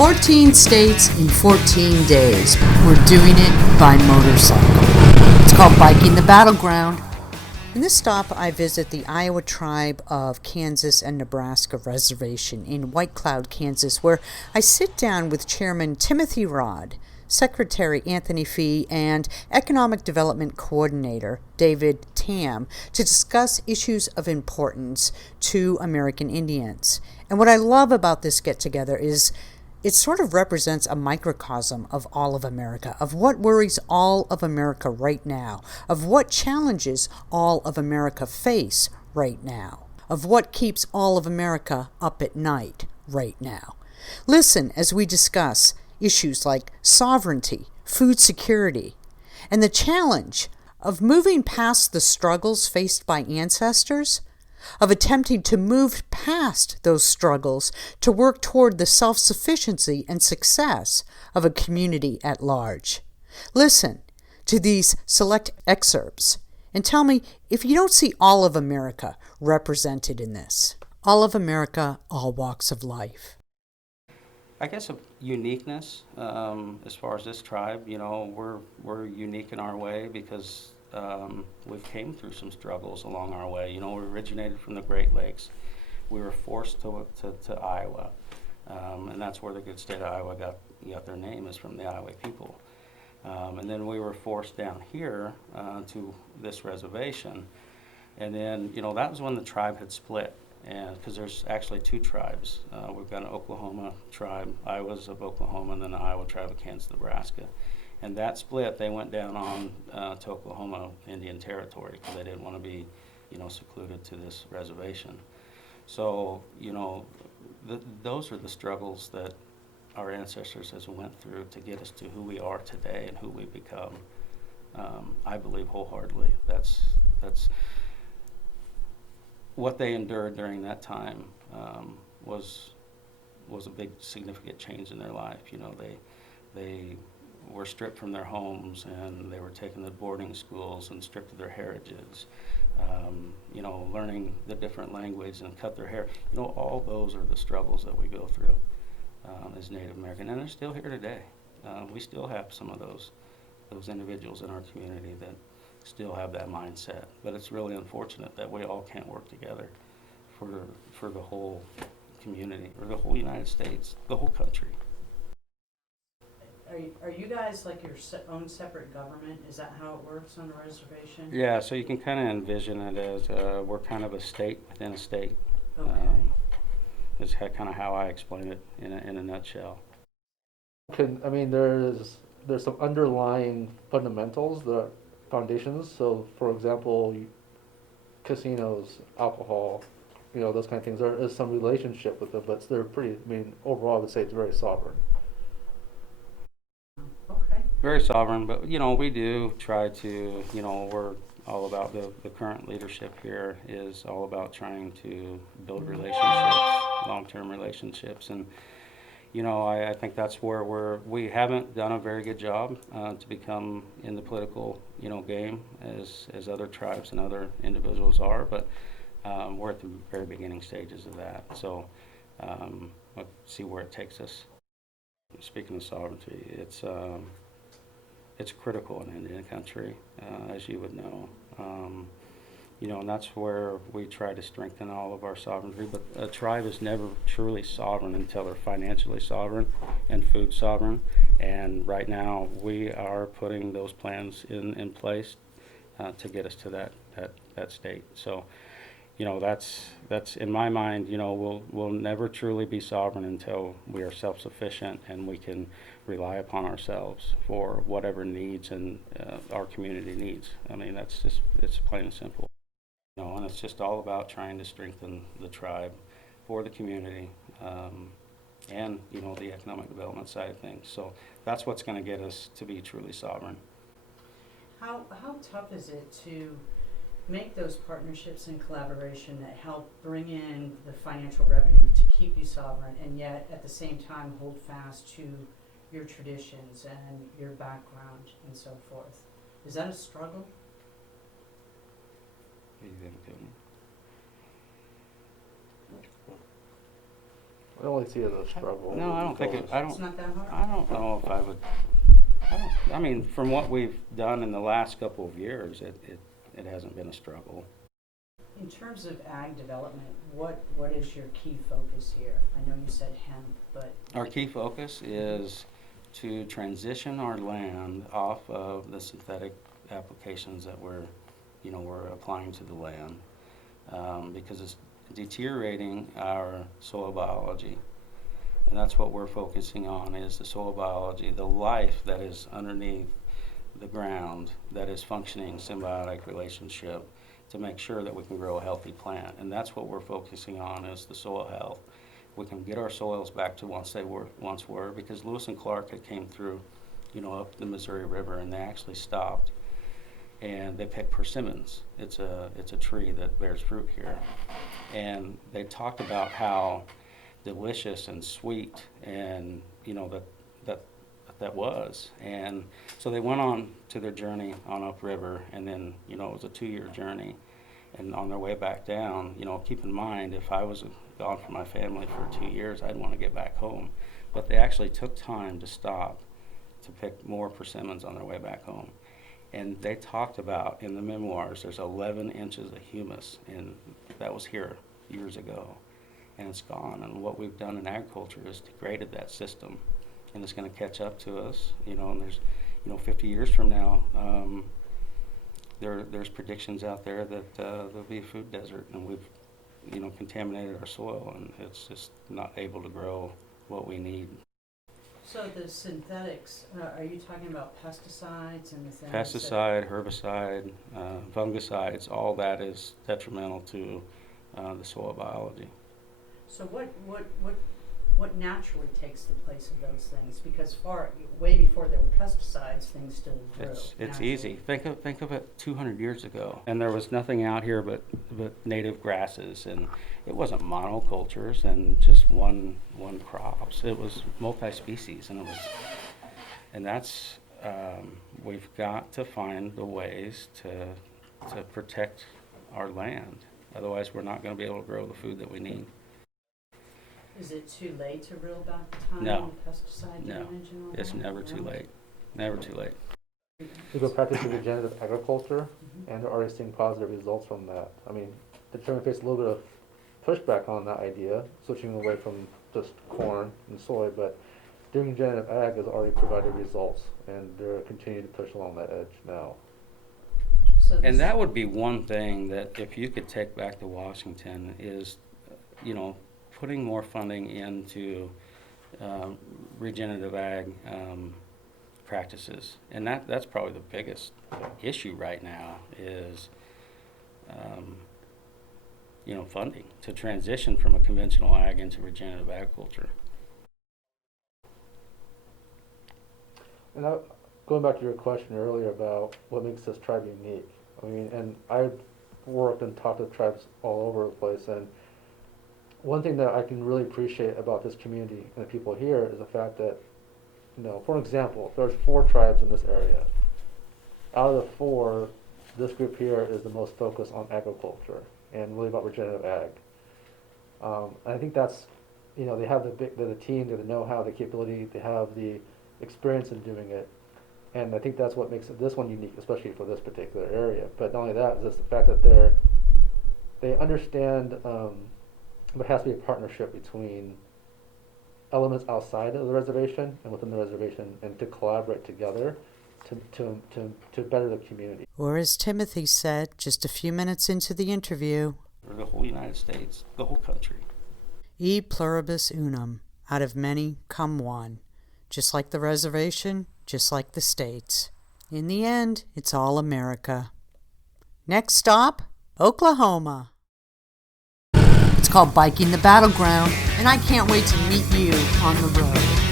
14 states in 14 days. We're doing it by motorcycle. It's called Biking the Battleground. In this stop, I visit the Iowa tribe of Kansas and Nebraska Reservation in White Cloud, Kansas, where I sit down with Chairman Timothy Rodd, Secretary Anthony Fee, and Economic Development Coordinator David Tam to discuss issues of importance to American Indians. And what I love about this get-together is it sort of represents a microcosm of all of America, of what worries all of America right now, of what challenges all of America face right now, of what keeps all of America up at night right now. Listen as we discuss issues like sovereignty, food security, and the challenge of moving past the struggles faced by ancestors, of attempting to move past those struggles to work toward the self-sufficiency and success of a community at large. Listen to these select excerpts and tell me if you don't see all of America represented in this. All of America, all walks of life. I guess a uniqueness as far as this tribe, we're unique in our way because we've came through some struggles along our way. We originated from the Great Lakes. We were forced to Iowa, and that's where the good state of Iowa got their name, is from the Ioway people. And then we were forced down here to this reservation, and then that was when the tribe had split. And because there's actually two tribes. We've got an Oklahoma tribe, Iowa's of Oklahoma, and then the Iowa tribe of Kansas, Nebraska. And that split, they went down on to Oklahoma Indian Territory because they didn't want to be, secluded to this reservation. So, those are the struggles that our ancestors has went through to get us to who we are today and who we've become. I believe wholeheartedly that's what they endured during that time was a big significant change in their life. They were stripped from their homes, and they were taken to boarding schools and stripped of their heritages. Learning the different language and cut their hair. All those are the struggles that we go through as Native American, and they're still here today. We still have some of those individuals in our community that still have that mindset, but it's really unfortunate that we all can't work together for the whole community or the whole United States, the whole country. Are you guys like your own separate government? Is that how it works on a reservation? Yeah, so you can kind of envision it as we're kind of a state within a state. Okay. Is kind of how I explain it in a nutshell. There's some underlying fundamentals, the foundations. So, for example, casinos, alcohol, those kind of things. There is some relationship with them, but they're pretty. Overall, I would say it's very sovereign. Okay. Very sovereign, but we do try to. We're all about the current leadership here is all about trying to build relationships, long-term relationships, and. I think that's where we haven't done a very good job to become in the political, game as other tribes and other individuals are, but we're at the very beginning stages of that. So let's see where it takes us. Speaking of sovereignty, it's critical in Indian country, as you would know. And that's where we try to strengthen all of our sovereignty. But a tribe is never truly sovereign until they're financially sovereign and food sovereign. And right now, we are putting those plans in place to get us to that state. So, that's in my mind. We'll never truly be sovereign until we are self-sufficient and we can rely upon ourselves for whatever needs and our community needs. It's plain and simple. And it's just all about trying to strengthen the tribe for the community and, the economic development side of things. So that's what's going to get us to be truly sovereign. How tough is it to make those partnerships and collaboration that help bring in the financial revenue to keep you sovereign and yet at the same time hold fast to your traditions and your background and so forth? Is that a struggle? I only see it as a struggle. No, I don't think it, It's not that hard? I don't know if I would, I mean, from what we've done in the last couple of years, it hasn't been a struggle. In terms of ag development, what is your key focus here? I know you said hemp, but Our key focus is to transition our land off of the synthetic applications that we're applying to the land, because it's deteriorating our soil biology. And that's what we're focusing on, is the soil biology, the life that is underneath the ground that is functioning symbiotic relationship to make sure that we can grow a healthy plant. And that's what we're focusing on, is the soil health. We can get our soils back to once were, because Lewis and Clark had came through, up the Missouri River, and they actually stopped and they picked persimmons. It's a tree that bears fruit here. And they talked about how delicious and sweet and that was. And so they went on to their journey on upriver, and then it was a 2-year journey. And on their way back down, keep in mind, if I was gone from my family for 2 years, I'd want to get back home. But they actually took time to stop to pick more persimmons on their way back home. And they talked about, in the memoirs, there's 11 inches of humus, and that was here years ago, and it's gone. And what we've done in agriculture is degraded that system, and it's going to catch up to us. And there's, 50 years from now, there's predictions out there that there'll be a food desert, and we've, contaminated our soil, and it's just not able to grow what we need. so the synthetics, are you talking about pesticides and the things? Pesticide, herbicide, fungicides, all that is detrimental to the soil biology. So what naturally takes the place of those things? Because way before there were pesticides, things still grew. It's naturally. easy. Think of it 200 years ago, and there was nothing out here but native grasses, and it wasn't monocultures and just one crops. It was multi-species, and that's we've got to find the ways to protect our land. Otherwise, we're not going to be able to grow the food that we need. Is it too late to reel back the time No. and pesticide No, damage and all it's that? never too No? late. Never too late. People practicing regenerative agriculture, and they're already seeing positive results from that. I mean, they're trying to face a little bit of pushback on that idea, switching away from just corn and soy, but doing regenerative ag has already provided results, and they're continuing to push along that edge now. So this- And that would be one thing that if you could take back to Washington is, putting more funding into regenerative ag practices. And that's probably the biggest issue right now is, funding to transition from a conventional ag into regenerative agriculture. And going back to your question earlier about what makes this tribe unique, I mean, and I've worked and talked to tribes all over the place, and one thing that I can really appreciate about this community and the people here is the fact that, for example, there's 4 tribes in this area. Out of the 4, this group here is the most focused on agriculture and really about regenerative ag. I think that's, they have the team, they have the know-how, the capability, they have the experience in doing it. And I think that's what makes this one unique, especially for this particular area. But not only that, is just the fact that they understand there has to be a partnership between elements outside of the reservation and within the reservation, and to collaborate together to better the community. Or as Timothy said just a few minutes into the interview, For the whole United States, the whole country. E pluribus unum, out of many come one. Just like the reservation, just like the states. In the end, it's all America. Next stop, Oklahoma. It's called Biking the Battleground, and I can't wait to meet you on the road.